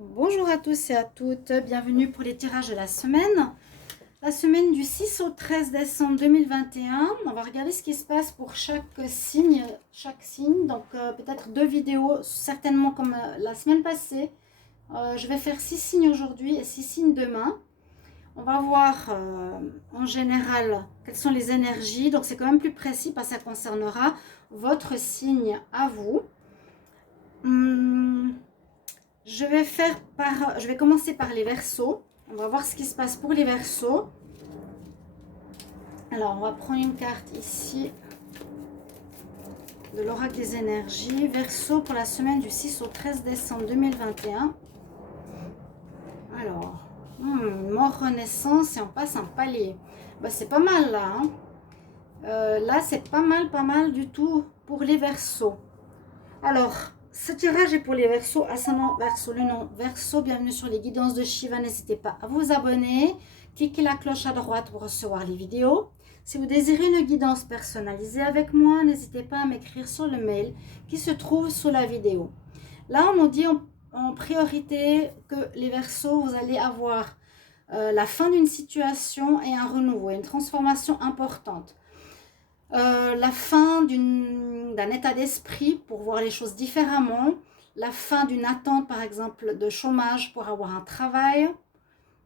Bonjour à tous et à toutes, bienvenue pour les tirages de la semaine du 6 au 13 décembre 2021. On va regarder ce qui se passe pour chaque signe, donc peut-être deux vidéos, certainement comme la semaine passée. Je vais faire 6 signes aujourd'hui et 6 signes demain. On va voir en général quelles sont les énergies, donc c'est quand même plus précis parce que ça concernera votre signe à vous. Je vais commencer par les Verseaux. On va voir ce qui se passe pour les Verseaux. Alors, on va prendre une carte ici de l'oracle des énergies. Verseaux pour la semaine du 6 au 13 décembre 2021. Alors, mort, renaissance et on passe un palier. Bah, c'est pas mal là. Là, c'est pas mal du tout pour les Verseaux. Alors, ce tirage est pour les Verseaux, ascendant Verseau, le nom Verseau. Bienvenue sur les guidances de Shiva. N'hésitez pas à vous abonner. Cliquez la cloche à droite pour recevoir les vidéos. Si vous désirez une guidance personnalisée avec moi, n'hésitez pas à m'écrire sur le mail qui se trouve sous la vidéo. Là, on nous dit en priorité que les Verseaux, vous allez avoir la fin d'une situation et un renouveau, une transformation importante. La fin d'un état d'esprit pour voir les choses différemment, la fin d'une attente par exemple de chômage pour avoir un travail,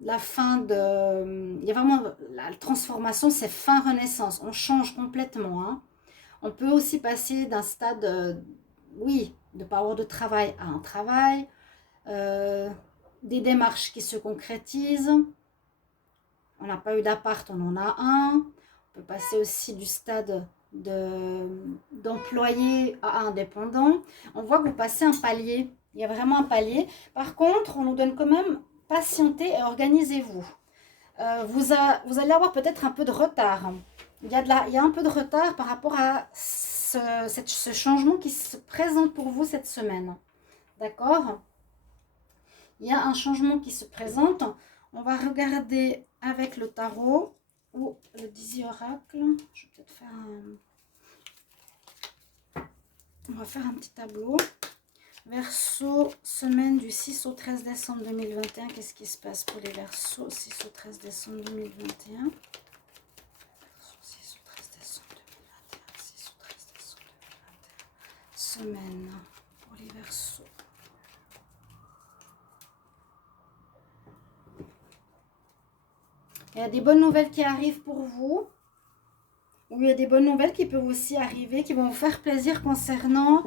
la fin de... Il y a vraiment la transformation, c'est fin renaissance, on change complètement. Hein. On peut aussi passer d'un stade, oui, de ne pas avoir de travail à un travail, des démarches qui se concrétisent, on n'a pas eu d'appart, on en a un. On peut passer aussi du stade d'employé à indépendant. On voit que vous passez un palier. Il y a vraiment un palier. Par contre, on nous donne quand même patienter et organisez-vous. Vous allez avoir peut-être un peu de retard. Il y a un peu de retard par rapport à ce changement qui se présente pour vous cette semaine. D'accord ? Il y a un changement qui se présente. On va regarder avec le tarot ou le Dizzy Oracle. Je vais peut-être faire On va faire un petit tableau. Verseau, semaine du 6 au 13 décembre 2021. Qu'est-ce qui se passe pour les Verseaux 6 au 13 décembre 2021. 6 au 13 décembre 2021. 6 au 13 décembre 2021. Semaine pour les Verseaux. Il y a des bonnes nouvelles qui arrivent pour vous. Ou il y a des bonnes nouvelles qui peuvent aussi arriver, qui vont vous faire plaisir concernant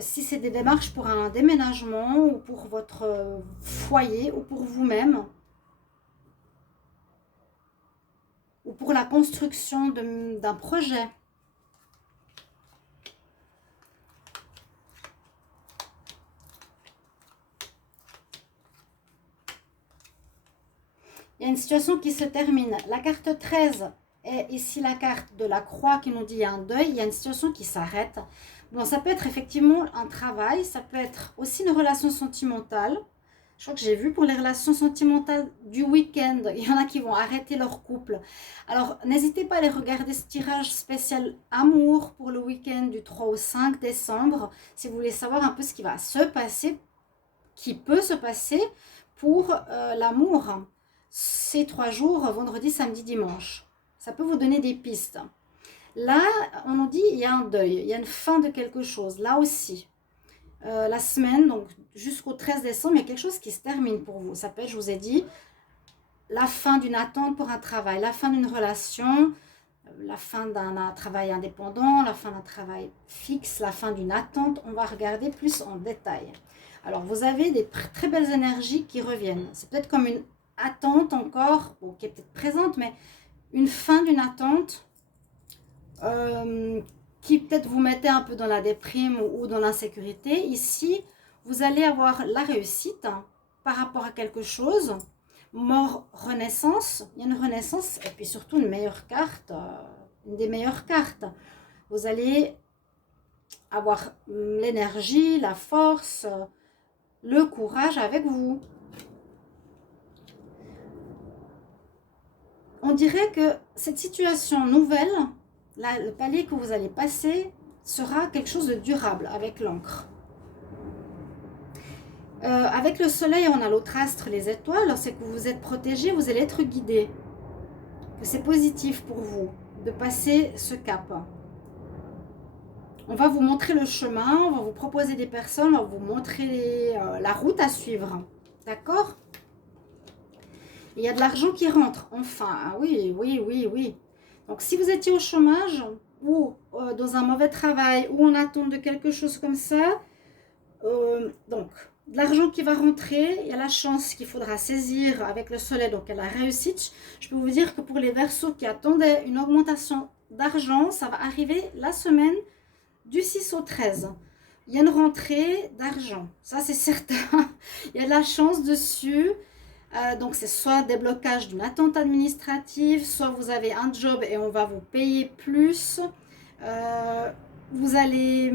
si c'est des démarches pour un déménagement ou pour votre foyer ou pour vous-même. Ou pour la construction d'un projet. Il y a une situation qui se termine. La carte 13 est ici la carte de la croix qui nous dit il y a un deuil. Il y a une situation qui s'arrête. Bon, ça peut être effectivement un travail. Ça peut être aussi une relation sentimentale. Je crois que j'ai vu pour les relations sentimentales du week-end, il y en a qui vont arrêter leur couple. Alors, n'hésitez pas à aller regarder ce tirage spécial amour pour le week-end du 3 au 5 décembre. Si vous voulez savoir un peu ce qui va se passer, qui peut se passer pour l'amour. Ces 3 jours, vendredi, samedi, dimanche. Ça peut vous donner des pistes. Là, on nous dit il y a un deuil, il y a une fin de quelque chose. Là aussi, la semaine, donc jusqu'au 13 décembre, il y a quelque chose qui se termine pour vous. Ça peut être, je vous ai dit, la fin d'une attente pour un travail, la fin d'une relation, la fin d'un travail indépendant, la fin d'un travail fixe, la fin d'une attente. On va regarder plus en détail. Alors, vous avez des très belles énergies qui reviennent. C'est peut-être comme une attente encore, bon, qui est peut-être présente, mais une fin d'une attente qui peut-être vous mettez un peu dans la déprime ou dans l'insécurité. Ici, vous allez avoir la réussite par rapport à quelque chose. Mort, renaissance. Il y a une renaissance et puis surtout une meilleure carte, une des meilleures cartes. Vous allez avoir l'énergie, la force, le courage avec vous. On dirait que cette situation nouvelle, là, le palier que vous allez passer, sera quelque chose de durable avec l'encre. Avec le soleil, on a l'autre astre, les étoiles. C'est que vous êtes protégé, vous allez être guidé. Que c'est positif pour vous de passer ce cap. On va vous montrer le chemin, on va vous proposer des personnes, on va vous montrer la route à suivre. D'accord? Il y a de l'argent qui rentre, enfin. Ah oui, oui, oui, oui. Donc, si vous étiez au chômage ou dans un mauvais travail ou en attente de quelque chose comme ça, donc, de l'argent qui va rentrer, il y a la chance qu'il faudra saisir avec le soleil, donc la réussite. Je peux vous dire que pour les Verseaux qui attendaient une augmentation d'argent, ça va arriver la semaine du 6 au 13. Il y a une rentrée d'argent, ça c'est certain. Il y a de la chance dessus. Donc c'est soit déblocage d'une attente administrative, soit vous avez un job et on va vous payer plus. Vous allez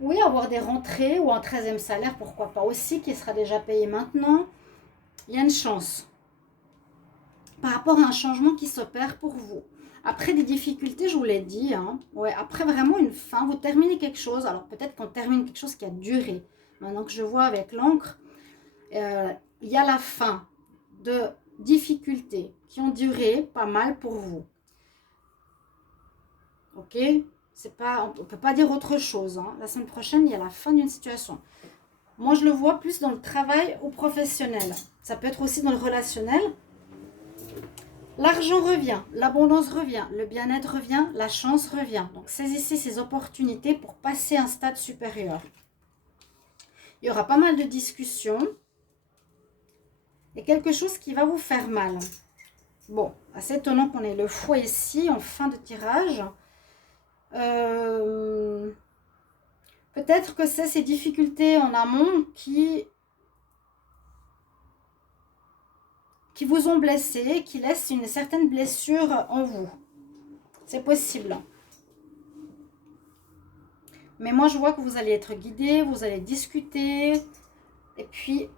oui, avoir des rentrées ou un 13e salaire, pourquoi pas aussi, qui sera déjà payé maintenant. Il y a une chance par rapport à un changement qui s'opère pour vous. Après des difficultés, je vous l'ai dit, hein, ouais, après vraiment une fin, vous terminez quelque chose. Alors peut-être qu'on termine quelque chose qui a duré. Maintenant que je vois avec l'encre, il y a la fin de difficultés qui ont duré pas mal pour vous. Ok? C'est pas, on ne peut pas dire autre chose. Hein. La semaine prochaine, il y a la fin d'une situation. Moi, je le vois plus dans le travail ou professionnel. Ça peut être aussi dans le relationnel. L'argent revient, l'abondance revient, le bien-être revient, la chance revient. Donc, saisissez ces opportunités pour passer à un stade supérieur. Il y aura pas mal de discussions et quelque chose qui va vous faire mal. Bon, assez étonnant qu'on ait le fou ici en fin de tirage. Peut-être que c'est ces difficultés en amont qui vous ont blessé, qui laissent une certaine blessure en vous. C'est possible. Mais moi, je vois que vous allez être guidé, vous allez discuter. Et puis,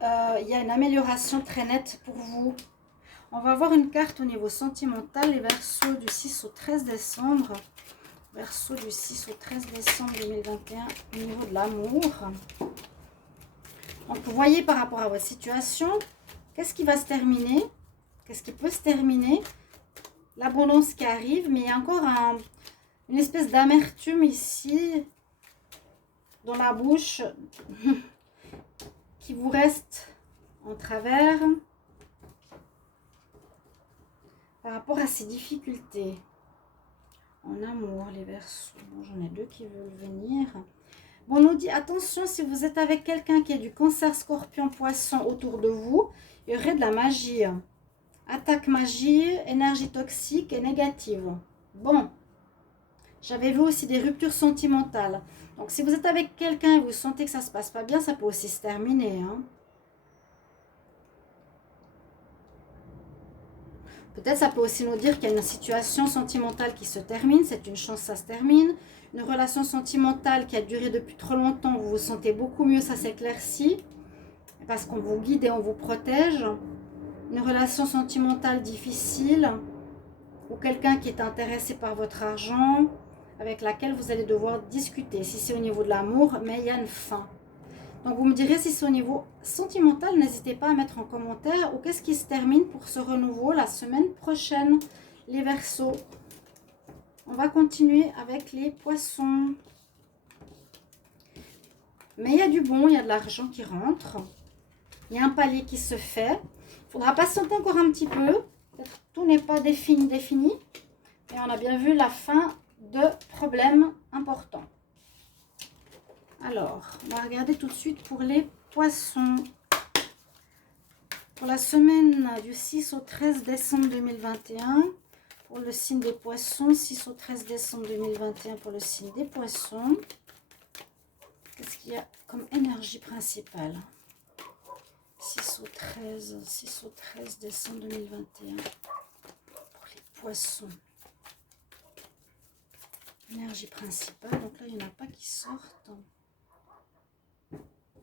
il y a une amélioration très nette pour vous. On va voir une carte au niveau sentimental, les Verseaux du 6 au 13 décembre. Verseau du 6 au 13 décembre 2021 au niveau de l'amour. Donc, vous voyez par rapport à votre situation, qu'est-ce qui va se terminer? Qu'est-ce qui peut se terminer? L'abondance qui arrive, mais il y a encore une espèce d'amertume ici, dans la bouche, qui vous reste en travers par rapport à ces difficultés. En amour, les Verseaux. Bon, j'en ai deux qui veulent venir. Bon, on nous dit, attention, si vous êtes avec quelqu'un qui est du Cancer, Scorpion, Poisson autour de vous, il y aurait de la magie. Attaque magie, énergie toxique et négative. Bon, j'avais vu aussi des ruptures sentimentales. Donc, si vous êtes avec quelqu'un et vous sentez que ça ne se passe pas bien, ça peut aussi se terminer. Hein. Peut-être ça peut aussi nous dire qu'il y a une situation sentimentale qui se termine. C'est une chance, ça se termine. Une relation sentimentale qui a duré depuis trop longtemps, vous vous sentez beaucoup mieux, ça s'éclaircit. Parce qu'on vous guide et on vous protège. Une relation sentimentale difficile. Ou quelqu'un qui est intéressé par votre argent, avec laquelle vous allez devoir discuter. Si c'est au niveau de l'amour, mais il y a une fin. Donc, vous me direz si c'est au niveau sentimental, n'hésitez pas à mettre en commentaire ou qu'est-ce qui se termine pour ce renouveau la semaine prochaine, les Verseaux. On va continuer avec les Poissons. Mais il y a du bon, il y a de l'argent qui rentre. Il y a un palier qui se fait. Il faudra patienter encore un petit peu. Tout n'est pas défini. Et on a bien vu la fin de problèmes importants. Alors, on va regarder tout de suite pour les Poissons. Pour la semaine du 6 au 13 décembre 2021, pour le signe des Poissons, 6 au 13 décembre 2021 pour le signe des Poissons. Qu'est-ce qu'il y a comme énergie principale? 6 au 13 décembre 2021 pour les Poissons. Énergie principale, donc là il n'y en a pas qui sortent.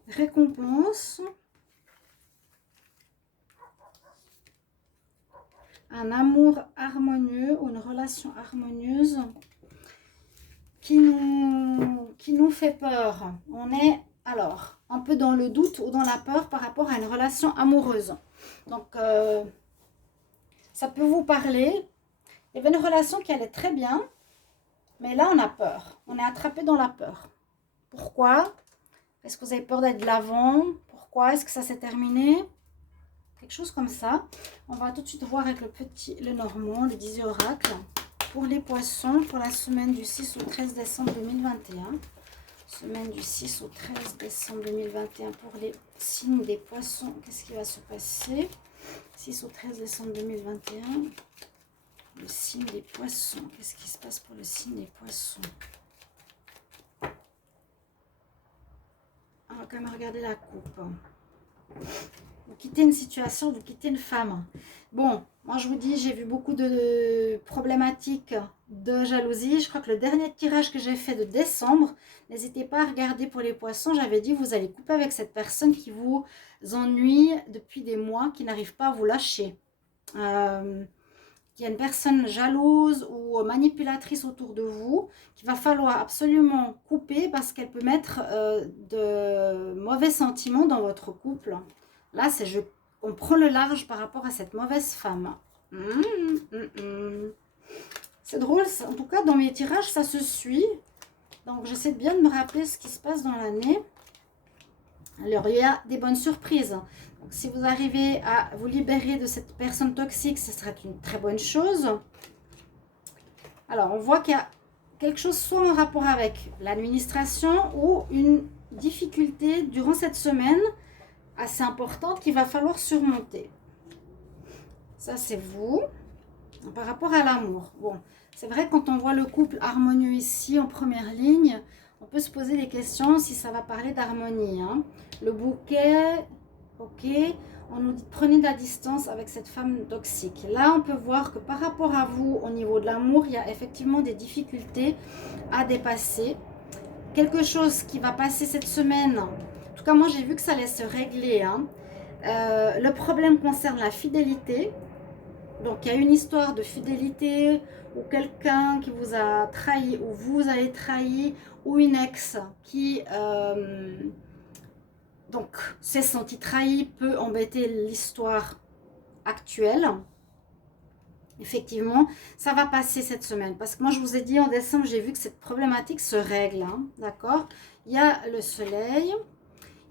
Récompense. Un amour harmonieux ou une relation harmonieuse qui nous fait peur. On est alors en peu dans le doute ou dans la peur par rapport à une relation amoureuse. Donc, ça peut vous parler. Il y avait une relation qui allait très bien, mais là, on a peur. On est attrapé dans la peur. Pourquoi? Est-ce que vous avez peur d'être de l'avant? Pourquoi est-ce que ça s'est terminé? Quelque chose comme ça. On va tout de suite voir avec le Normand, le 10 oracle. Pour les poissons, pour la semaine du 6 au 13 décembre 2021. Semaine du 6 au 13 décembre 2021 pour les signes des poissons. Qu'est-ce qui va se passer? 6 au 13 décembre 2021. Le signe des poissons. Qu'est-ce qui se passe pour le signe des poissons? On va quand même regarder la coupe. Vous quittez une situation, vous quittez une femme. Bon, moi je vous dis, j'ai vu beaucoup de problématiques de jalousie. Je crois que le dernier tirage que j'ai fait de décembre, n'hésitez pas à regarder pour les poissons. J'avais dit, vous allez couper avec cette personne qui vous ennuie depuis des mois, qui n'arrive pas à vous lâcher. Il y a une personne jalouse ou manipulatrice autour de vous qu'il va falloir absolument couper parce qu'elle peut mettre de mauvais sentiments dans votre couple. Là, on prend le large par rapport à cette mauvaise femme. C'est drôle, en tout cas dans mes tirages, ça se suit. Donc j'essaie bien de me rappeler ce qui se passe dans l'année. Alors il y a des bonnes surprises. Donc, si vous arrivez à vous libérer de cette personne toxique, ce serait une très bonne chose. Alors on voit qu'il y a quelque chose soit en rapport avec l'administration ou une difficulté durant cette semaine assez importante qu'il va falloir surmonter. Ça, c'est vous. Par rapport à l'amour. Bon, c'est vrai, quand on voit le couple harmonieux ici, en première ligne, on peut se poser des questions si ça va parler d'harmonie. Hein. Le bouquet, ok. On nous dit, prenez de la distance avec cette femme toxique. Là, on peut voir que par rapport à vous, au niveau de l'amour, il y a effectivement des difficultés à dépasser. Quelque chose qui va passer cette semaine. En tout cas, moi, j'ai vu que ça allait se régler. Hein. Le problème concerne la fidélité. Donc, il y a une histoire de fidélité ou quelqu'un qui vous a trahi ou vous avez trahi ou une ex qui donc s'est senti trahi peut embêter l'histoire actuelle. Effectivement, ça va passer cette semaine. Parce que moi, je vous ai dit en décembre, j'ai vu que cette problématique se règle. Hein, d'accord? Il y a le soleil,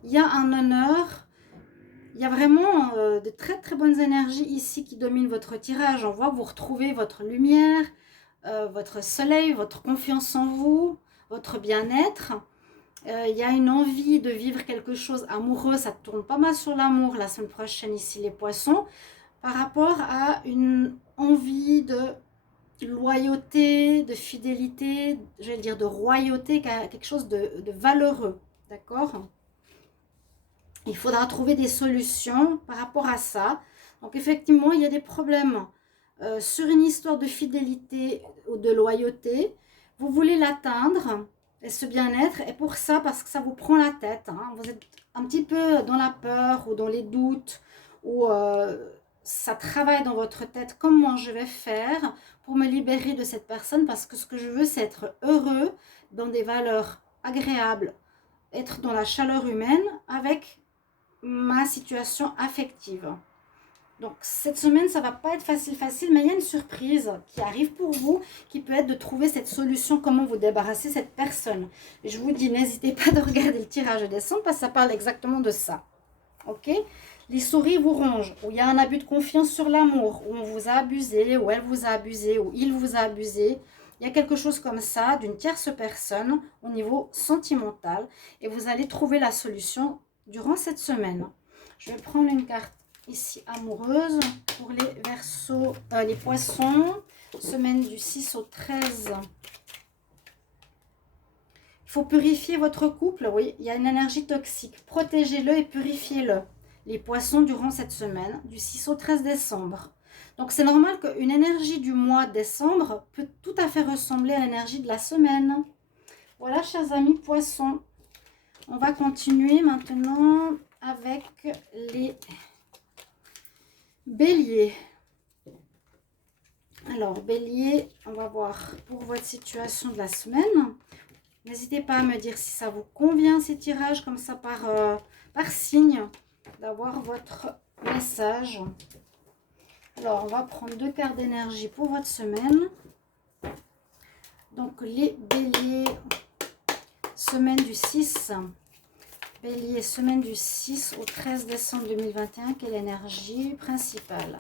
il y a un honneur. Il y a vraiment de très très bonnes énergies ici qui dominent votre tirage. On voit que vous retrouvez votre lumière, votre soleil, votre confiance en vous, votre bien-être. Il y a une envie de vivre quelque chose amoureux. Ça tourne pas mal sur l'amour la semaine prochaine ici les poissons. Par rapport à une envie de loyauté, de fidélité, je vais dire de royauté, quelque chose de valeureux. D'accord ? Il faudra trouver des solutions par rapport à ça. Donc effectivement, il y a des problèmes sur une histoire de fidélité ou de loyauté. Vous voulez l'atteindre, et ce bien-être, et pour ça, parce que ça vous prend la tête. Hein, vous êtes un petit peu dans la peur ou dans les doutes, ou ça travaille dans votre tête. Comment je vais faire pour me libérer de cette personne? Parce que ce que je veux, c'est être heureux dans des valeurs agréables, être dans la chaleur humaine avec ma situation affective. Donc cette semaine, ça va pas être facile, mais il y a une surprise qui arrive pour vous, qui peut être de trouver cette solution, comment vous débarrasser de cette personne. Et je vous dis, n'hésitez pas de regarder le tirage de décembre, parce que ça parle exactement de ça. Ok? Les souris vous rongent, où il y a un abus de confiance sur l'amour, où on vous a abusé, où elle vous a abusé, où il vous a abusé. Il y a quelque chose comme ça, d'une tierce personne, au niveau sentimental, et vous allez trouver la solution durant cette semaine. Je vais prendre une carte ici amoureuse pour les Verseaux, les poissons, semaine du 6 au 13. Il faut purifier votre couple, oui, il y a une énergie toxique. Protégez-le et purifiez-le, les poissons, durant cette semaine du 6 au 13 décembre. Donc c'est normal qu'une énergie du mois de décembre peut tout à fait ressembler à l'énergie de la semaine. Voilà, chers amis poissons. On va continuer maintenant avec les béliers. Alors, bélier, on va voir pour votre situation de la semaine. N'hésitez pas à me dire si ça vous convient, ces tirages, comme ça, par signe, d'avoir votre message. Alors, on va prendre 2 cartes d'énergie pour votre semaine. Donc, les béliers, semaine du 6. Bélier, semaine du 6 au 13 décembre 2021, quelle énergie principale?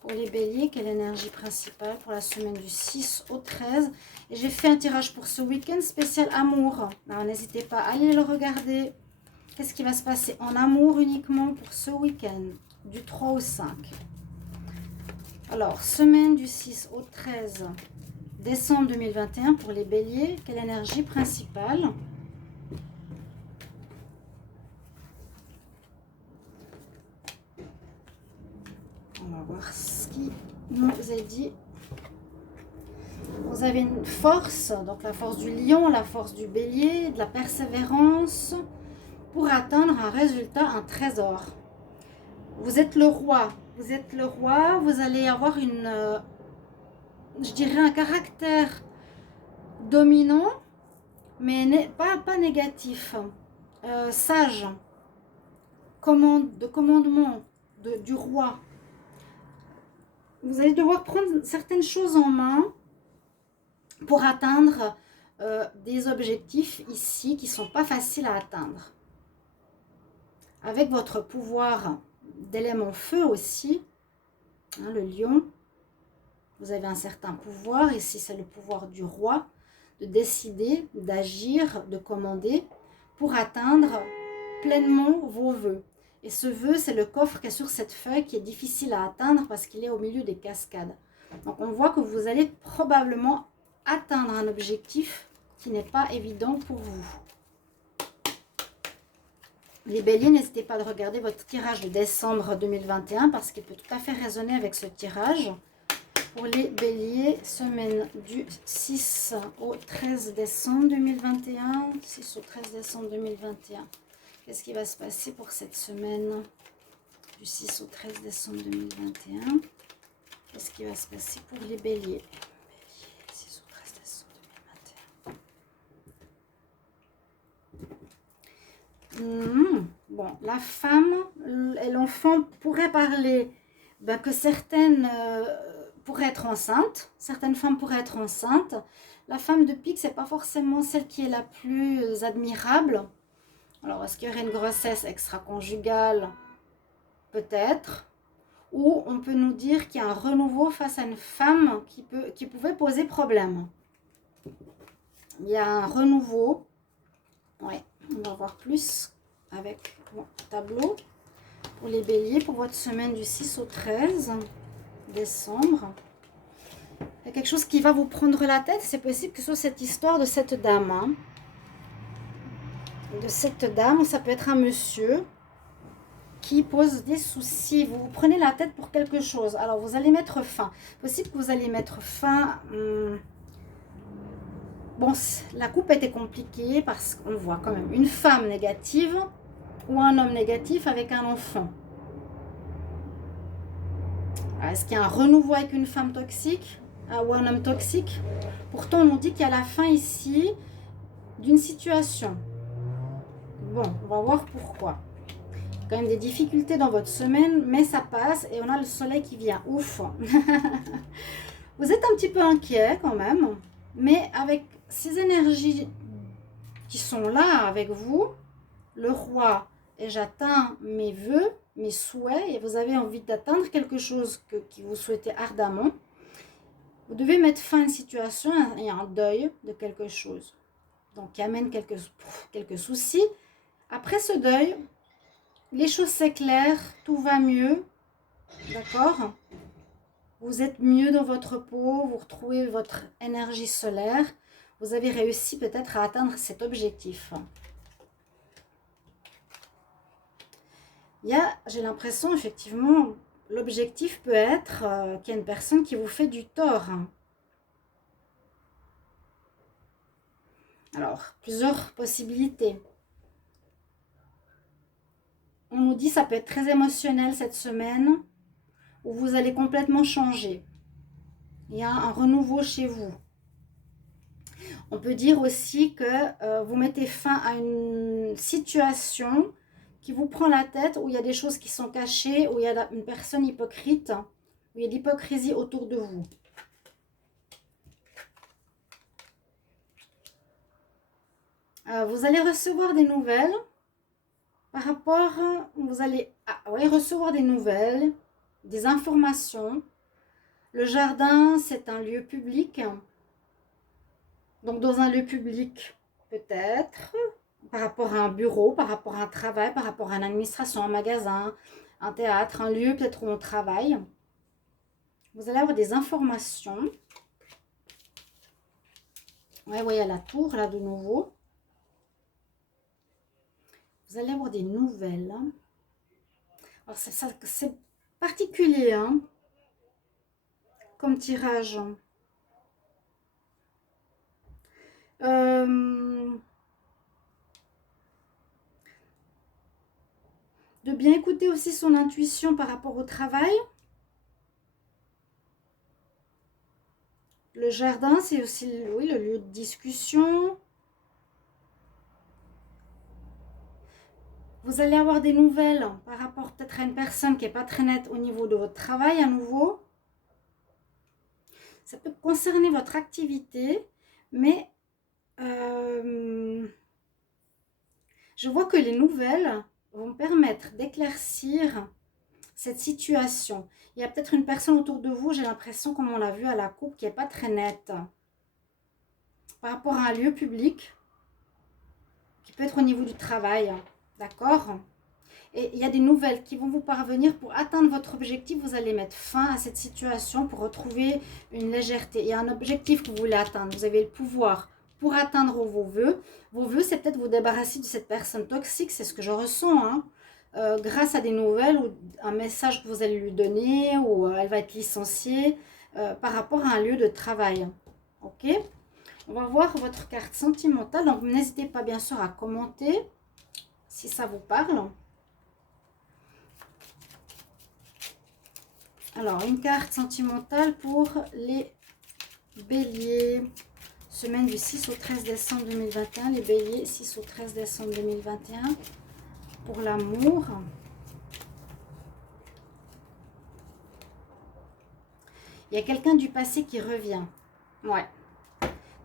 Pour les béliers, quelle énergie principale pour la semaine du 6 au 13? Et j'ai fait un tirage pour ce week-end spécial amour. Alors, n'hésitez pas à aller le regarder. Qu'est-ce qui va se passer en amour uniquement pour ce week-end, du 3 au 5? Alors, semaine du 6 au 13 décembre 2021 pour les béliers, quelle énergie principale? On va voir ce qui nous est dit. Vous avez une force, donc la force du lion, la force du bélier, de la persévérance pour atteindre un résultat, un trésor. Vous êtes le roi. Vous êtes le roi, vous allez avoir je dirais un caractère dominant, mais pas négatif. Sage, de commandement du roi. Vous allez devoir prendre certaines choses en main pour atteindre des objectifs ici qui ne sont pas faciles à atteindre. Avec votre pouvoir d'élément feu aussi, hein, le lion, vous avez un certain pouvoir. Ici, c'est le pouvoir du roi, de décider, d'agir, de commander pour atteindre pleinement vos vœux. Et ce vœu, c'est le coffre qui est sur cette feuille qui est difficile à atteindre parce qu'il est au milieu des cascades. Donc, on voit que vous allez probablement atteindre un objectif qui n'est pas évident pour vous. Les béliers, n'hésitez pas à regarder votre tirage de décembre 2021 parce qu'il peut tout à fait résonner avec ce tirage. Pour les béliers, semaine du 6 au 13 décembre 2021. 6 au 13 décembre 2021. Qu'est-ce qui va se passer pour cette semaine du 6 au 13 décembre 2021? Qu'est-ce qui va se passer pour les béliers? 6 au 13 décembre 2021. Bon, la femme et l'enfant pourraient parler que certaines pourraient être enceintes. Certaines femmes pourraient être enceintes. La femme de pique, c'est pas forcément celle qui est la plus admirable. Alors, est-ce qu'il y aurait une grossesse extra-conjugale? Peut-être. Ou on peut nous dire qu'il y a un renouveau face à une femme qui pouvait poser problème. Il y a un renouveau. Ouais, on va voir plus avec mon tableau. Pour les béliers, pour votre semaine du 6 au 13 décembre. Il y a quelque chose qui va vous prendre la tête. C'est possible que ce soit cette histoire de cette dame. Hein. De cette dame, ça peut être un monsieur qui pose des soucis. Vous vous prenez la tête pour quelque chose. Alors, vous allez mettre fin. Possible que vous allez mettre fin. Bon, la coupe était compliquée parce qu'on voit quand même une femme négative ou un homme négatif avec un enfant. Est-ce qu'il y a un renouveau avec une femme toxique ou un homme toxique? Pourtant, on nous dit qu'il y a la fin ici d'une situation. Bon, on va voir pourquoi. Il y a quand même des difficultés dans votre semaine, mais ça passe et on a le soleil qui vient. Ouf. Vous êtes un petit peu inquiet quand même, mais avec ces énergies qui sont là avec vous, le roi, et j'atteins mes vœux, mes souhaits, et vous avez envie d'atteindre quelque chose que vous souhaitez ardemment, vous devez mettre fin à une situation et un deuil de quelque chose. Donc, qui amène quelques soucis. Après ce deuil, les choses s'éclairent, tout va mieux, d'accord? Vous êtes mieux dans votre peau, vous retrouvez votre énergie solaire, vous avez réussi peut-être à atteindre cet objectif. J'ai l'impression, effectivement, l'objectif peut être qu'il y a une personne qui vous fait du tort. Alors, plusieurs possibilités. On nous dit que ça peut être très émotionnel cette semaine, où vous allez complètement changer. Il y a un renouveau chez vous. On peut dire aussi que vous mettez fin à une situation qui vous prend la tête, où il y a des choses qui sont cachées, où il y a une personne hypocrite, où il y a de l'hypocrisie autour de vous. Vous allez recevoir des nouvelles par rapport, vous allez recevoir des nouvelles, des informations. Le jardin, c'est un lieu public. Donc, dans un lieu public, peut-être, par rapport à un bureau, par rapport à un travail, par rapport à une administration, un magasin, un théâtre, un lieu peut-être où on travaille. Vous allez avoir des informations. Ouais, vous voyez la tour, là, de nouveau. Vous allez avoir des nouvelles. Alors, c'est particulier, hein, comme tirage. De bien écouter aussi son intuition par rapport au travail. Le jardin, c'est aussi, oui, le lieu de discussion. Vous allez avoir des nouvelles par rapport peut-être à une personne qui n'est pas très nette au niveau de votre travail à nouveau. Ça peut concerner votre activité, mais je vois que les nouvelles vont permettre d'éclaircir cette situation. Il y a peut-être une personne autour de vous, j'ai l'impression, comme on l'a vu à la coupe, qui n'est pas très nette. Par rapport à un lieu public, qui peut être au niveau du travail, d'accord ? Et il y a des nouvelles qui vont vous parvenir pour atteindre votre objectif. Vous allez mettre fin à cette situation pour retrouver une légèreté. Il y a un objectif que vous voulez atteindre. Vous avez le pouvoir pour atteindre vos vœux. Vos vœux, c'est peut-être vous débarrasser de cette personne toxique. C'est ce que je ressens, hein. Grâce à des nouvelles ou un message que vous allez lui donner, ou elle va être licenciée par rapport à un lieu de travail. Ok ? On va voir votre carte sentimentale. Donc, n'hésitez pas bien sûr à commenter si ça vous parle. Alors, une carte sentimentale pour les béliers. Semaine du 6 au 13 décembre 2021. Les béliers, 6 au 13 décembre 2021. Pour l'amour. Il y a quelqu'un du passé qui revient. Ouais.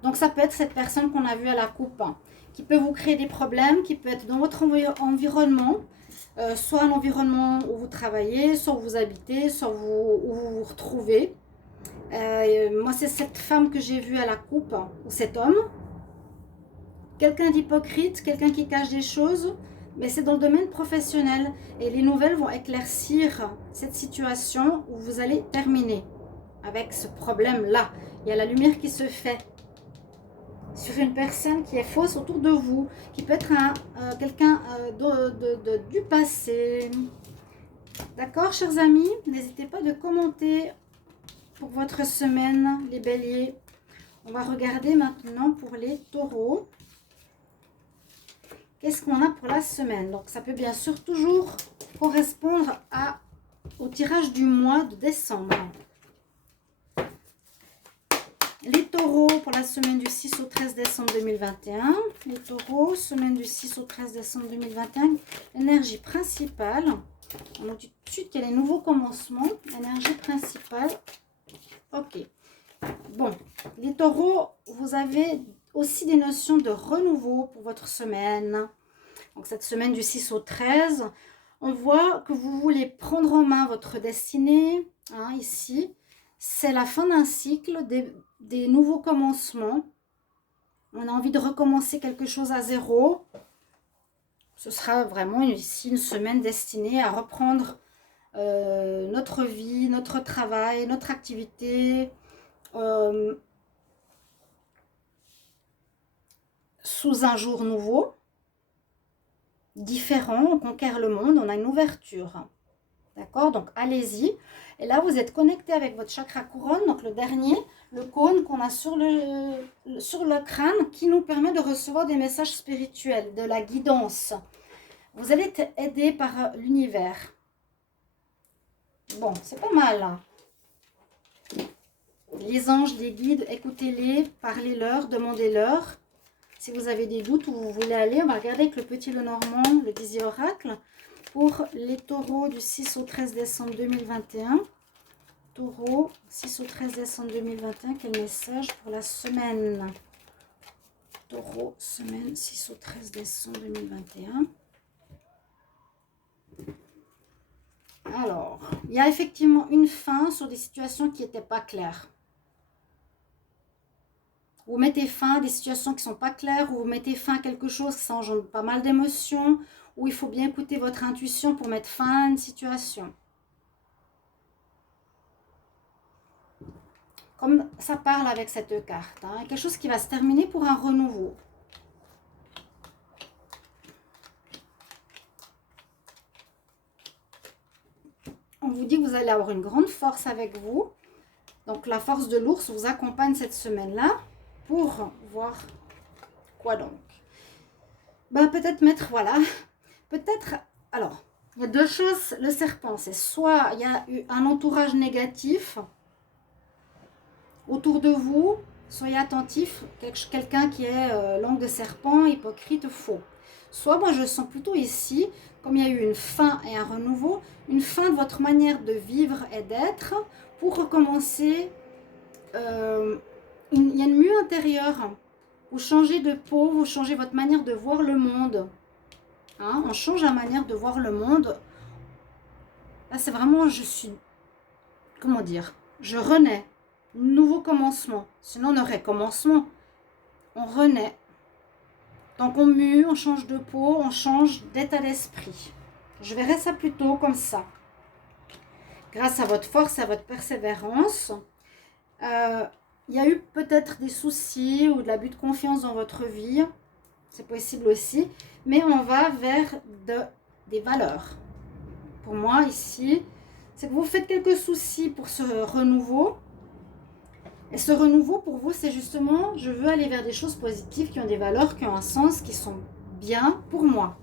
Donc, ça peut être cette personne qu'on a vue à la coupe, hein, qui peut vous créer des problèmes, qui peut être dans votre environnement. Soit un environnement où vous travaillez, soit où vous habitez, soit où vous vous retrouvez. Moi, c'est cette femme que j'ai vue à la coupe, hein, ou cet homme. Quelqu'un d'hypocrite, quelqu'un qui cache des choses, mais c'est dans le domaine professionnel. Et les nouvelles vont éclaircir cette situation où vous allez terminer avec ce problème-là. Il y a la lumière qui se fait sur une personne qui est fausse autour de vous, qui peut être quelqu'un du passé. D'accord, chers amis? N'hésitez pas de commenter pour votre semaine, les béliers. On va regarder maintenant pour les taureaux. Qu'est-ce qu'on a pour la semaine? Donc, ça peut bien sûr toujours correspondre au tirage du mois de décembre. Les taureaux pour la semaine du 6 au 13 décembre 2021. Les taureaux, semaine du 6 au 13 décembre 2021. Énergie principale. On a dit tout de suite qu'il y a les nouveaux commencements. Énergie principale. Ok. Bon, les taureaux, vous avez aussi des notions de renouveau pour votre semaine. Donc cette semaine du 6 au 13, on voit que vous voulez prendre en main votre destinée. Hein, ici, c'est la fin d'un cycle, des nouveaux commencements. On a envie de recommencer quelque chose à zéro. Ce sera vraiment ici une semaine destinée à reprendre notre vie, notre travail, notre activité sous un jour nouveau, différent. On conquiert le monde, on a une ouverture. D'accord? Donc, allez-y. Et là, vous êtes connecté avec votre chakra couronne, donc le dernier, le cône qu'on a sur le crâne, qui nous permet de recevoir des messages spirituels, de la guidance. Vous allez être aidé par l'univers. Bon, c'est pas mal. Hein? Les anges, les guides, écoutez-les, parlez-leur, demandez-leur. Si vous avez des doutes où vous voulez aller, on va regarder avec le petit Lenormand, le Désir Oracle, pour les taureaux du 6 au 13 décembre 2021. Taureau, 6 au 13 décembre 2021, quel message pour la semaine? Taureau, semaine 6 au 13 décembre 2021. Alors, il y a effectivement une fin sur des situations qui n'étaient pas claires. Vous mettez fin à des situations qui ne sont pas claires, ou vous mettez fin à quelque chose qui s'engendre pas mal d'émotions, ou il faut bien écouter votre intuition pour mettre fin à une situation. Comme ça parle avec cette carte, hein, quelque chose qui va se terminer pour un renouveau. On vous dit que vous allez avoir une grande force avec vous. Donc la force de l'ours vous accompagne cette semaine-là. Pour voir quoi donc? Ben, peut-être mettre, voilà, peut-être, alors, il y a deux choses, le serpent, c'est soit il y a eu un entourage négatif autour de vous, soyez attentif, quelqu'un qui est langue de serpent, hypocrite, faux. Soit moi je sens plutôt ici, comme il y a eu une fin et un renouveau, une fin de votre manière de vivre et d'être, pour recommencer. Il y a une mue intérieure. Vous changez de peau, vous changez votre manière de voir le monde. Hein, on change la manière de voir le monde. Là, c'est vraiment, je suis, comment dire, je renais. Nouveau commencement. Sinon, on aurait commencement. On renaît. Donc, on mue, on change de peau, on change d'état d'esprit. Je verrais ça plutôt comme ça. Grâce à votre force, à votre persévérance. Il y a eu peut-être des soucis ou de l'abus de confiance dans votre vie. C'est possible aussi. Mais on va vers des valeurs. Pour moi, ici, c'est que vous faites quelques soucis pour ce renouveau. Et ce renouveau, pour vous, c'est justement, je veux aller vers des choses positives qui ont des valeurs, qui ont un sens, qui sont bien pour moi.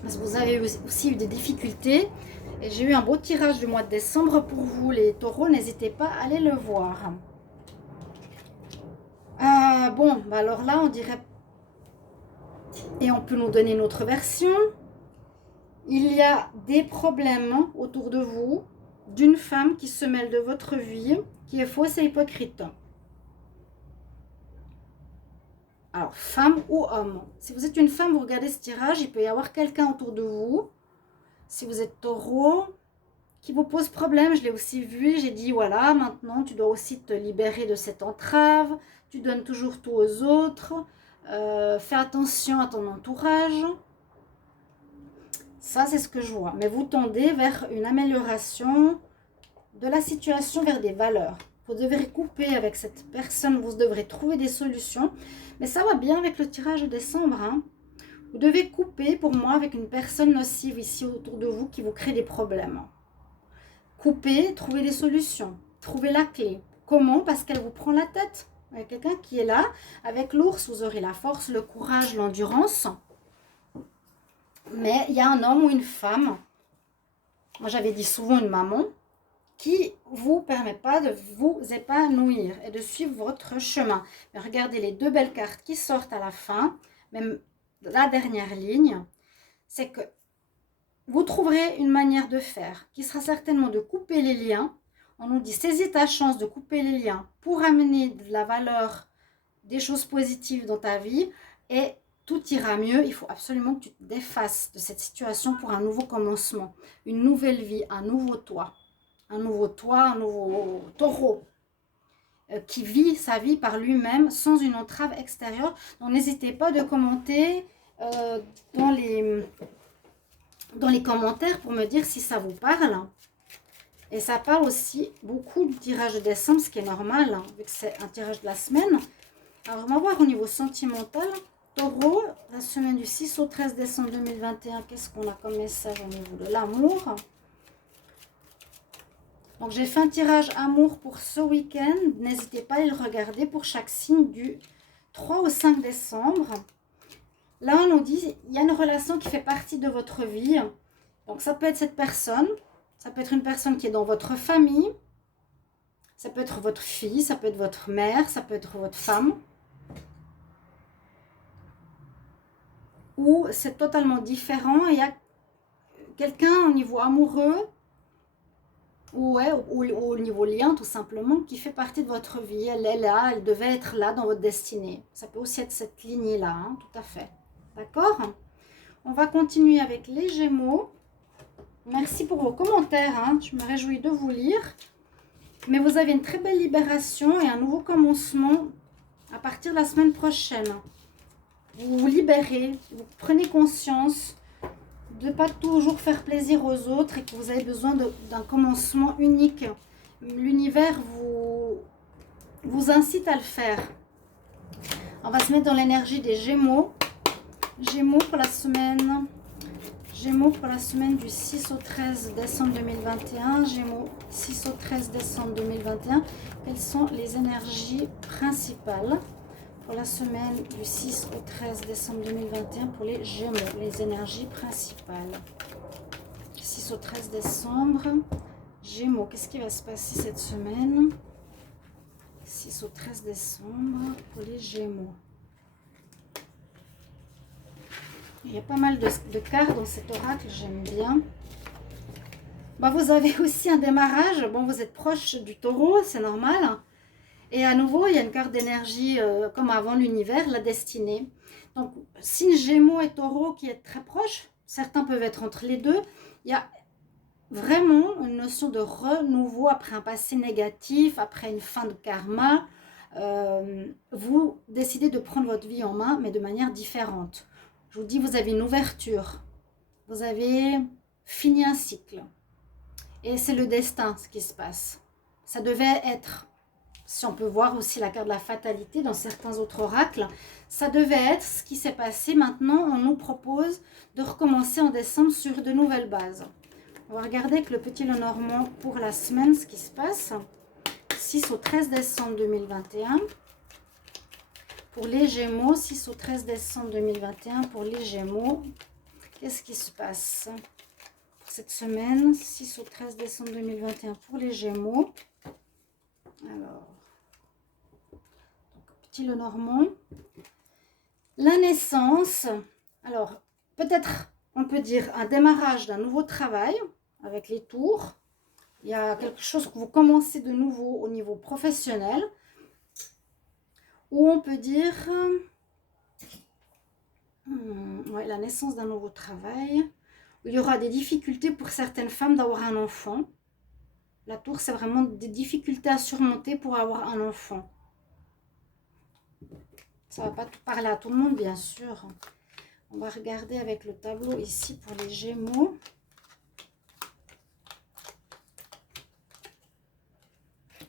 Parce que vous avez aussi eu des difficultés. Et j'ai eu un beau tirage du mois de décembre pour vous, les taureaux. N'hésitez pas à aller le voir. Bon, bah alors là, on dirait... Et on peut nous donner une autre version. Il y a des problèmes autour de vous, d'une femme qui se mêle de votre vie, qui est fausse et hypocrite. Alors, femme ou homme. Si vous êtes une femme, vous regardez ce tirage, il peut y avoir quelqu'un autour de vous. Si vous êtes taureau, qui vous pose problème, je l'ai aussi vu, j'ai dit, voilà, maintenant, tu dois aussi te libérer de cette entrave, tu donnes toujours tout aux autres, fais attention à ton entourage. Ça, c'est ce que je vois. Mais vous tendez vers une amélioration de la situation, vers des valeurs. Vous devrez couper avec cette personne, vous devrez trouver des solutions. Mais ça va bien avec le tirage de décembre. Hein. Vous devez couper, pour moi, avec une personne nocive ici autour de vous qui vous crée des problèmes. Coupez, trouvez des solutions. Trouvez la clé. Comment? Parce qu'elle vous prend la tête. Il y a quelqu'un qui est là. Avec l'ours, vous aurez la force, le courage, l'endurance. Mais il y a un homme ou une femme, moi j'avais dit souvent une maman, qui ne vous permet pas de vous épanouir et de suivre votre chemin. Mais regardez les deux belles cartes qui sortent à la fin, même la dernière ligne, c'est que vous trouverez une manière de faire qui sera certainement de couper les liens. On nous dit saisis ta chance de couper les liens pour amener de la valeur, des choses positives dans ta vie et tout ira mieux. Il faut absolument que tu te défasses de cette situation pour un nouveau commencement, une nouvelle vie, un nouveau toi, un nouveau taureau qui vit sa vie par lui-même sans une entrave extérieure. Donc n'hésitez pas de commenter dans les commentaires pour me dire si ça vous parle. Et ça parle aussi beaucoup du tirage de décembre, ce qui est normal, hein, vu que c'est un tirage de la semaine. Alors, on va voir au niveau sentimental. Taureau, la semaine du 6 au 13 décembre 2021, qu'est-ce qu'on a comme message au niveau de l'amour? Donc, j'ai fait un tirage amour pour ce week-end. N'hésitez pas à le regarder pour chaque signe du 3 au 5 décembre. Là, on nous dit, il y a une relation qui fait partie de votre vie. Donc, ça peut être cette personne. Ça peut être une personne qui est dans votre famille. Ça peut être votre fille, ça peut être votre mère, ça peut être votre femme. Ou c'est totalement différent. Il y a quelqu'un au niveau amoureux ou au niveau lien tout simplement qui fait partie de votre vie. Elle est là, elle devait être là dans votre destinée. Ça peut aussi être cette lignée-là, hein, tout à fait. D'accord? On va continuer avec les Gémeaux. Merci pour vos commentaires, hein. Je me réjouis de vous lire. Mais vous avez une très belle libération et un nouveau commencement à partir de la semaine prochaine. Vous vous libérez, vous prenez conscience de ne pas toujours faire plaisir aux autres et que vous avez besoin d'un commencement unique. L'univers vous incite à le faire. On va se mettre dans l'énergie des Gémeaux. Gémeaux pour la semaine. Gémeaux pour la semaine du 6 au 13 décembre 2021. Gémeaux 6 au 13 décembre 2021. Quelles sont les énergies principales pour la semaine du 6 au 13 décembre 2021 pour les Gémeaux, les énergies principales. 6 au 13 décembre, Gémeaux, qu'est-ce qui va se passer cette semaine? 6 au 13 décembre pour les Gémeaux. Il y a pas mal de cartes dans cet oracle, j'aime bien. Bah, vous avez aussi un démarrage, bon vous êtes proche du taureau, c'est normal. Et à nouveau, il y a une carte d'énergie comme avant l'univers, la destinée. Donc, signe Gémeaux et Taureau qui est très proche, certains peuvent être entre les deux. Il y a vraiment une notion de renouveau après un passé négatif, après une fin de karma. Vous décidez de prendre votre vie en main, mais de manière différente. Je vous dis, vous avez une ouverture. Vous avez fini un cycle. Et c'est le destin, ce qui se passe. Ça devait être... Si on peut voir aussi la carte de la fatalité dans certains autres oracles, ça devait être ce qui s'est passé. Maintenant, on nous propose de recommencer en décembre sur de nouvelles bases. On va regarder avec le petit Lenormand pour la semaine ce qui se passe. 6 au 13 décembre 2021. Pour les Gémeaux, 6 au 13 décembre 2021. Pour les Gémeaux, qu'est-ce qui se passe pour cette semaine? 6 au 13 décembre 2021 pour les Gémeaux. Alors, petit Lenormand. La naissance. Alors, peut-être, on peut dire un démarrage d'un nouveau travail avec les tours. Il y a quelque chose que vous commencez de nouveau au niveau professionnel. Ou on peut dire ouais, la naissance d'un nouveau travail. Il y aura des difficultés pour certaines femmes d'avoir un enfant. La tour, c'est vraiment des difficultés à surmonter pour avoir un enfant. Ça ne va pas tout parler à tout le monde, bien sûr. On va regarder avec le tableau ici pour les Gémeaux.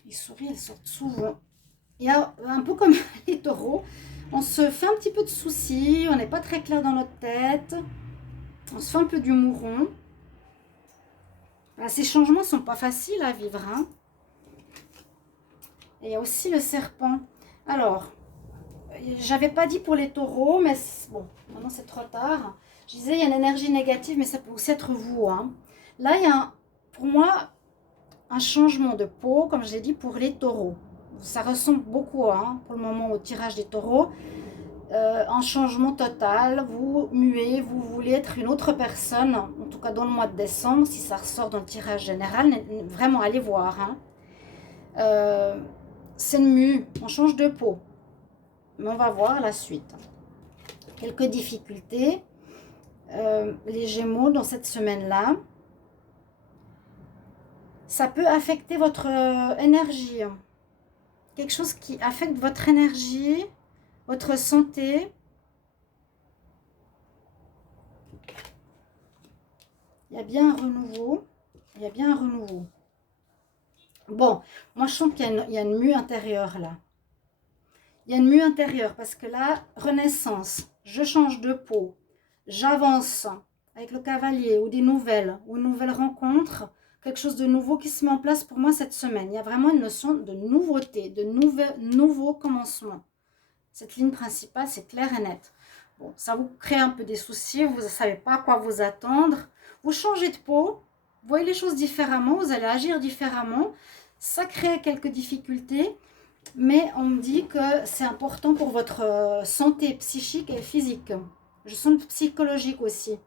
Les souris, elles sortent souvent. Il y a un peu comme les taureaux. On se fait un petit peu de soucis. On n'est pas très clair dans notre tête. On se fait un peu du mouron. Ces changements ne sont pas faciles à vivre. Hein. Et il y a aussi le serpent. Alors, j'avais pas dit pour les taureaux, mais bon, maintenant c'est trop tard. Je disais, il y a une énergie négative, mais ça peut aussi être vous. Hein. Là, il y a, pour moi, un changement de peau, comme je l'ai dit, pour les taureaux. Ça ressemble beaucoup, hein, pour le moment, au tirage des taureaux. Un changement total, vous muez, vous voulez être une autre personne, en tout cas dans le mois de décembre, si ça ressort dans le tirage général, vraiment allez voir. Hein. C'est une mue, on change de peau, mais on va voir la suite. Quelques difficultés, les Gémeaux dans cette semaine-là, ça peut affecter votre énergie, quelque chose qui affecte votre énergie, votre santé. Il y a bien un renouveau. Il y a bien un renouveau. Bon, moi je sens qu'il y a une mue intérieure là. Il y a une mue intérieure parce que là, renaissance, je change de peau, j'avance avec le cavalier ou des nouvelles, ou une nouvelle rencontre, quelque chose de nouveau qui se met en place pour moi cette semaine. Il y a vraiment une notion de nouveauté, de nouveau commencement. Cette ligne principale, c'est clair et net. Bon, ça vous crée un peu des soucis, vous ne savez pas à quoi vous attendre. Vous changez de peau, vous voyez les choses différemment, vous allez agir différemment. Ça crée quelques difficultés, mais on me dit que c'est important pour votre santé psychique et physique. Je sens psychologique aussi.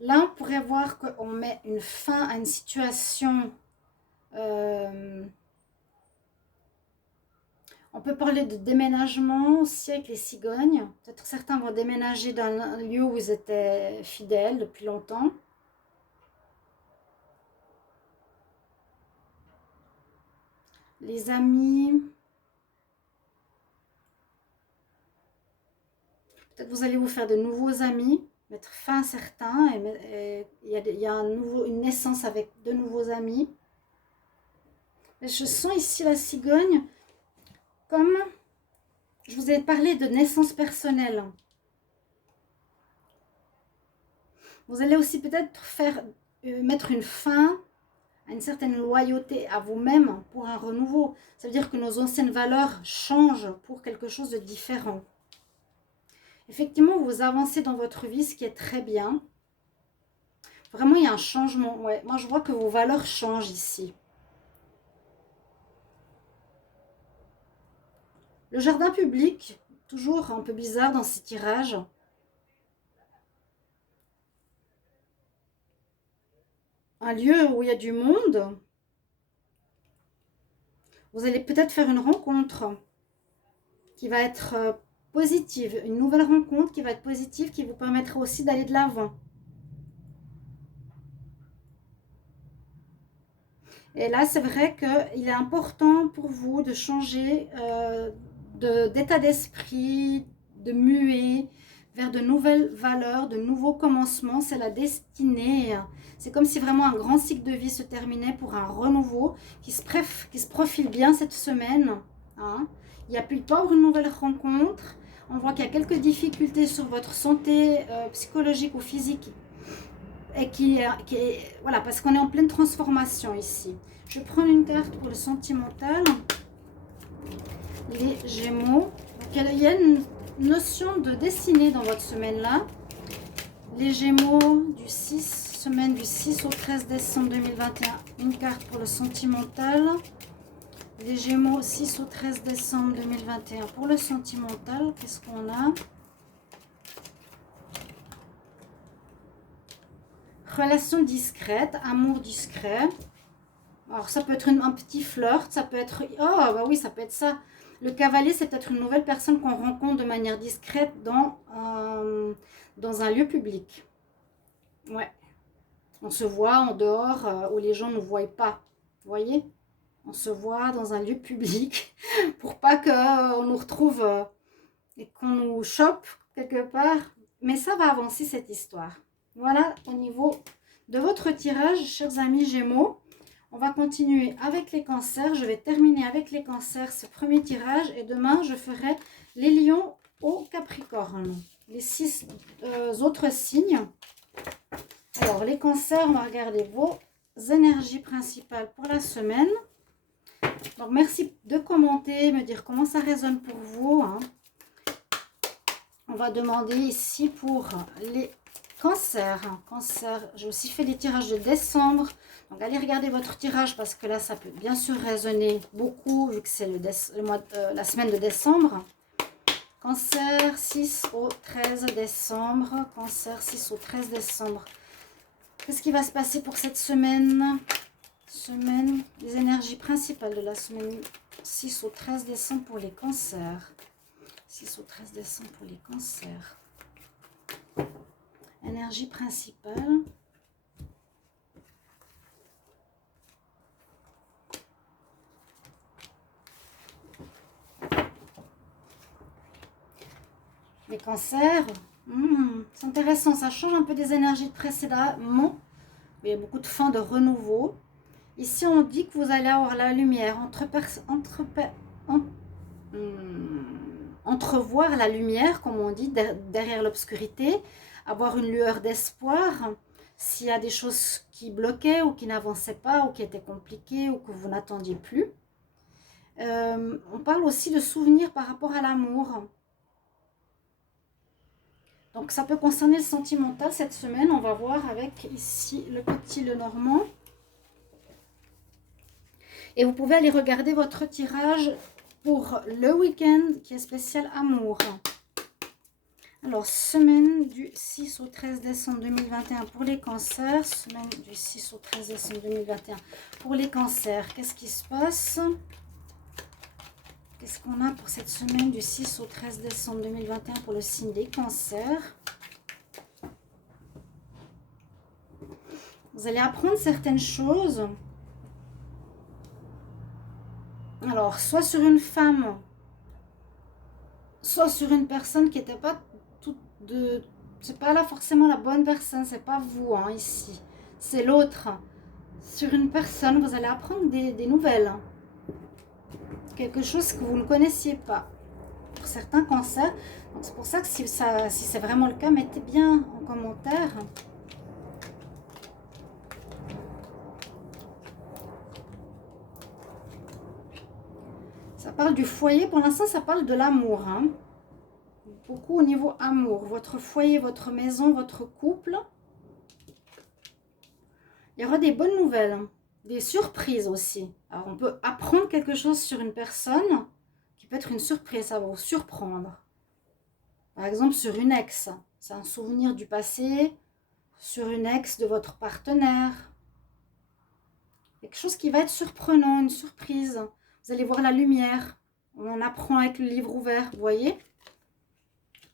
Là, on pourrait voir qu'on met une fin à une situation. On peut parler de déménagement aussi avec les cigognes. Peut-être certains vont déménager dans un lieu où ils étaient fidèles depuis longtemps. Les amis. Peut-être vous allez vous faire de nouveaux amis, mettre fin à certains et il y a une naissance avec de nouveaux amis. Mais je sens ici la cigogne comme je vous ai parlé de naissance personnelle. Vous allez aussi peut-être mettre une fin à une certaine loyauté à vous-même pour un renouveau. Ça veut dire que nos anciennes valeurs changent pour quelque chose de différent. Effectivement, vous avancez dans votre vie, ce qui est très bien. Vraiment, il y a un changement. Ouais, moi, je vois que vos valeurs changent ici. Le jardin public, toujours un peu bizarre dans ces tirages. Un lieu où il y a du monde. Vous allez peut-être faire une rencontre qui va être positive. Une nouvelle rencontre qui va être positive, qui vous permettra aussi d'aller de l'avant. Et là, c'est vrai qu'il est important pour vous de changer d'état d'esprit, de muer vers de nouvelles valeurs, de nouveaux commencements. C'est la destinée. C'est comme si vraiment un grand cycle de vie se terminait pour un renouveau qui se profile bien cette semaine. Hein. Il n'y a plus de pas une nouvelle rencontre. On voit qu'il y a quelques difficultés sur votre santé psychologique ou physique et qui est voilà, parce qu'on est en pleine transformation ici. Je vais prendre une carte pour le sentimental. Les Gémeaux. Donc, il y a une notion de destinée dans votre semaine-là. Les Gémeaux du 6, semaine du 6 au 13 décembre 2021. Une carte pour le sentimental. Les Gémeaux 6 au 13 décembre 2021. Pour le sentimental, qu'est-ce qu'on a? Relation discrète, amour discret. Alors ça peut être un petit flirt, ça peut être... Oh bah oui, ça peut être ça. Le cavalier, c'est peut-être une nouvelle personne qu'on rencontre de manière discrète dans un lieu public. Ouais. On se voit en dehors où les gens ne nous voient pas. Vous voyez? On se voit dans un lieu public pour pas qu'on nous retrouve et qu'on nous chope quelque part. Mais ça va avancer cette histoire. Voilà au niveau de votre tirage, chers amis Gémeaux. On va continuer avec les cancers. Je vais terminer avec les cancers, ce premier tirage. Et demain, je ferai les lions au Capricorne. Les 6 autres signes. Alors, les cancers, on va regarder vos énergies principales pour la semaine. Donc, merci de commenter, me dire comment ça résonne pour vous. Hein. On va demander ici pour les cancers. Cancer, j'ai aussi fait des tirages de décembre. Donc, allez regarder votre tirage parce que là, ça peut bien sûr résonner beaucoup vu que c'est la semaine de décembre. Cancer, 6 au 13 décembre. Cancer, 6 au 13 décembre. Qu'est-ce qui va se passer pour cette semaine? Les énergies principales de la semaine 6 au 13 décembre pour les cancers. 6 au 13 décembre pour les cancers. Énergie principale. Les cancers, c'est intéressant, ça change un peu des énergies précédemment. Il y a beaucoup de fins de renouveau. Ici, on dit que vous allez avoir la lumière, entrevoir la lumière, comme on dit, derrière l'obscurité, avoir une lueur d'espoir. S'il y a des choses qui bloquaient ou qui n'avançaient pas ou qui étaient compliquées ou que vous n'attendiez plus. On parle aussi de souvenirs par rapport à l'amour. Donc ça peut concerner le sentimental cette semaine. On va voir avec ici le petit Lenormand. Et vous pouvez aller regarder votre tirage pour le week-end qui est spécial amour. Alors, semaine du 6 au 13 décembre 2021 pour les cancers. Semaine du 6 au 13 décembre 2021 pour les cancers. Qu'est-ce qui se passe? Qu'est-ce qu'on a pour cette semaine du 6 au 13 décembre 2021 pour le signe des cancers? Vous allez apprendre certaines choses. Alors, soit sur une femme, soit sur une personne qui n'était pas toute de... C'est pas là forcément la bonne personne, c'est pas vous hein, ici. C'est l'autre. Sur une personne, vous allez apprendre des nouvelles. Quelque chose que vous ne connaissiez pas. Pour certains cancers. Donc c'est pour ça que si c'est vraiment le cas, mettez bien en commentaire. Ça parle du foyer. Pour l'instant, ça parle de l'amour. Hein. Beaucoup au niveau amour. Votre foyer, votre maison, votre couple. Il y aura des bonnes nouvelles. Des surprises aussi. Alors, on peut apprendre quelque chose sur une personne qui peut être une surprise. Ça va vous surprendre. Par exemple, sur une ex. C'est un souvenir du passé. Sur une ex de votre partenaire. Quelque chose qui va être surprenant, une surprise. Vous allez voir la lumière. On apprend avec le livre ouvert, vous voyez.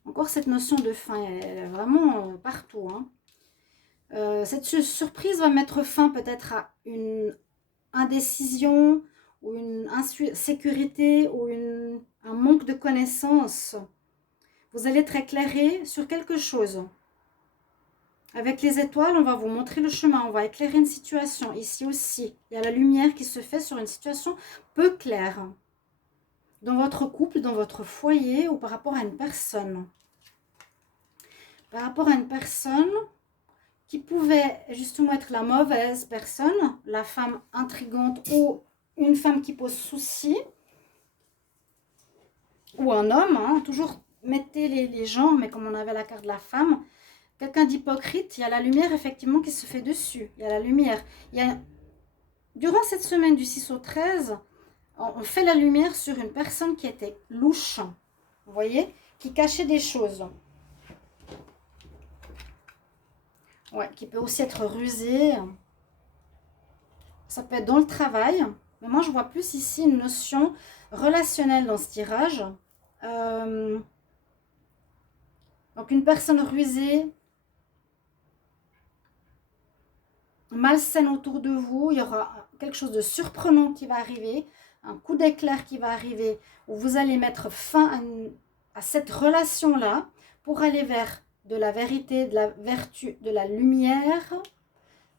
Encore cette notion de fin, elle est vraiment partout. Hein. Cette surprise va mettre fin peut-être à une indécision ou une insécurité ou un manque de connaissances. Vous allez être éclairé sur quelque chose. Avec les étoiles, on va vous montrer le chemin, on va éclairer une situation. Ici aussi, il y a la lumière qui se fait sur une situation peu claire. Dans votre couple, dans votre foyer ou par rapport à une personne. Par rapport à une personne qui pouvait justement être la mauvaise personne, la femme intrigante ou une femme qui pose souci. Ou un homme, hein, toujours mettez les genres, mais comme on avait la carte de la femme, quelqu'un d'hypocrite, il y a la lumière effectivement qui se fait dessus. Il y a la lumière. Durant cette semaine du 6 au 13, on fait la lumière sur une personne qui était louche. Vous voyez? Qui cachait des choses. Ouais, qui peut aussi être rusée. Ça peut être dans le travail. Mais moi, je vois plus ici une notion relationnelle dans ce tirage. Donc, une personne rusée, malsaine autour de vous. Il y aura quelque chose de surprenant qui va arriver. Un coup d'éclair qui va arriver. Où vous allez mettre fin à cette relation-là pour aller vers de la vérité, de la vertu, de la lumière,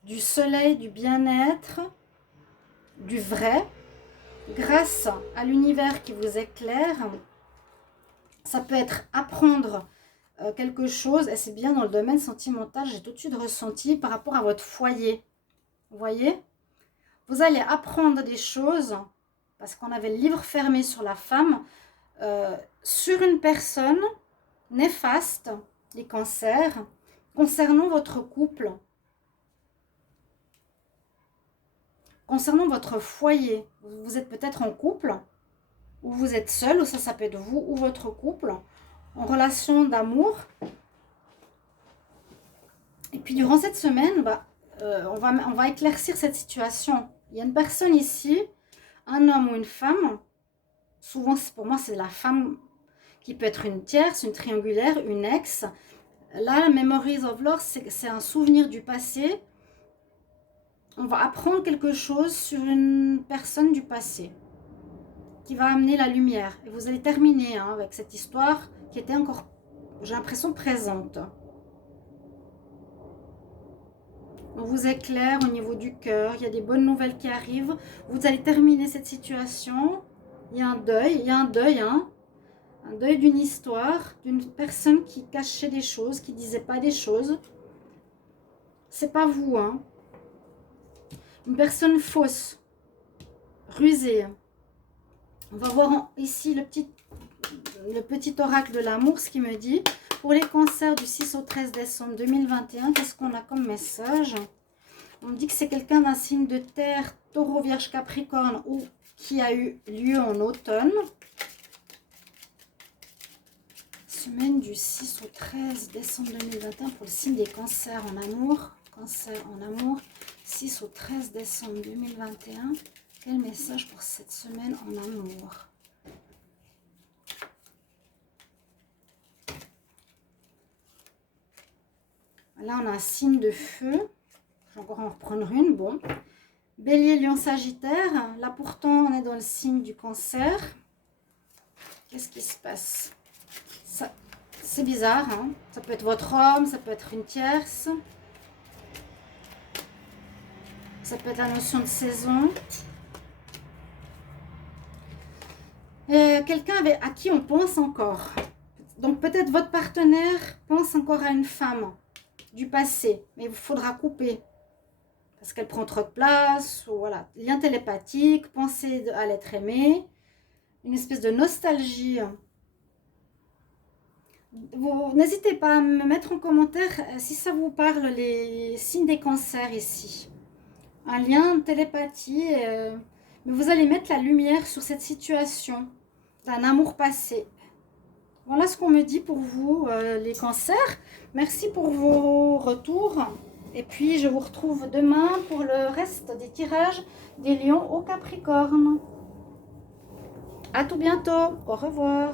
du soleil, du bien-être, du vrai, grâce à l'univers qui vous éclaire. Ça peut être apprendre quelque chose, et c'est bien dans le domaine sentimental, j'ai tout de suite ressenti par rapport à votre foyer. Vous voyez? Vous allez apprendre des choses, parce qu'on avait le livre fermé sur la femme, sur une personne néfaste, les cancers, concernant votre couple, concernant votre foyer. Vous êtes peut-être en couple, ou vous êtes seul, ou ça peut être vous ou votre couple, en relation d'amour. Et puis durant cette semaine, on va éclaircir cette situation. Il y a une personne ici, un homme ou une femme, souvent pour moi c'est la femme qui peut être une tierce, une triangulaire, une ex. Là, Memories of Love, c'est un souvenir du passé. On va apprendre quelque chose sur une personne du passé qui va amener la lumière. Et vous allez terminer hein, avec cette histoire qui était encore, j'ai l'impression, présente. On vous éclaire au niveau du cœur. Il y a des bonnes nouvelles qui arrivent. Vous allez terminer cette situation. Il y a un deuil, hein. Un deuil d'une histoire, d'une personne qui cachait des choses, qui disait pas des choses. C'est pas vous, hein. Une personne fausse, rusée. On va voir ici le petit le petit oracle de l'amour, ce qui me dit. Pour les cancers du 6 au 13 décembre 2021, qu'est-ce qu'on a comme message? On me dit que c'est quelqu'un d'un signe de terre, taureau, vierge, capricorne ou qui a eu lieu en automne. Semaine du 6 au 13 décembre 2021 pour le signe des cancers en amour. Cancer en amour, 6 au 13 décembre 2021. Quel message pour cette semaine en amour? Là, on a un signe de feu. Je vais encore en reprendre une. Bon. Bélier, Lion, Sagittaire. Là, pourtant, on est dans le signe du cancer. Qu'est-ce qui se passe? C'est bizarre, hein? Ça peut être votre homme, ça peut être une tierce. Ça peut être la notion de saison. Quelqu'un à qui on pense encore. Donc peut-être votre partenaire pense encore à une femme du passé. Mais il vous faudra couper. Parce qu'elle prend trop de place. Ou voilà. Lien télépathique, penser à l'être aimé. Une espèce de nostalgie. N'hésitez pas à me mettre en commentaire si ça vous parle, les signes des cancers ici. Un lien télépathie, mais vous allez mettre la lumière sur cette situation d'un amour passé. Voilà ce qu'on me dit pour vous, les cancers. Merci pour vos retours. Et puis, je vous retrouve demain pour le reste des tirages des lions au Capricorne. À tout bientôt. Au revoir.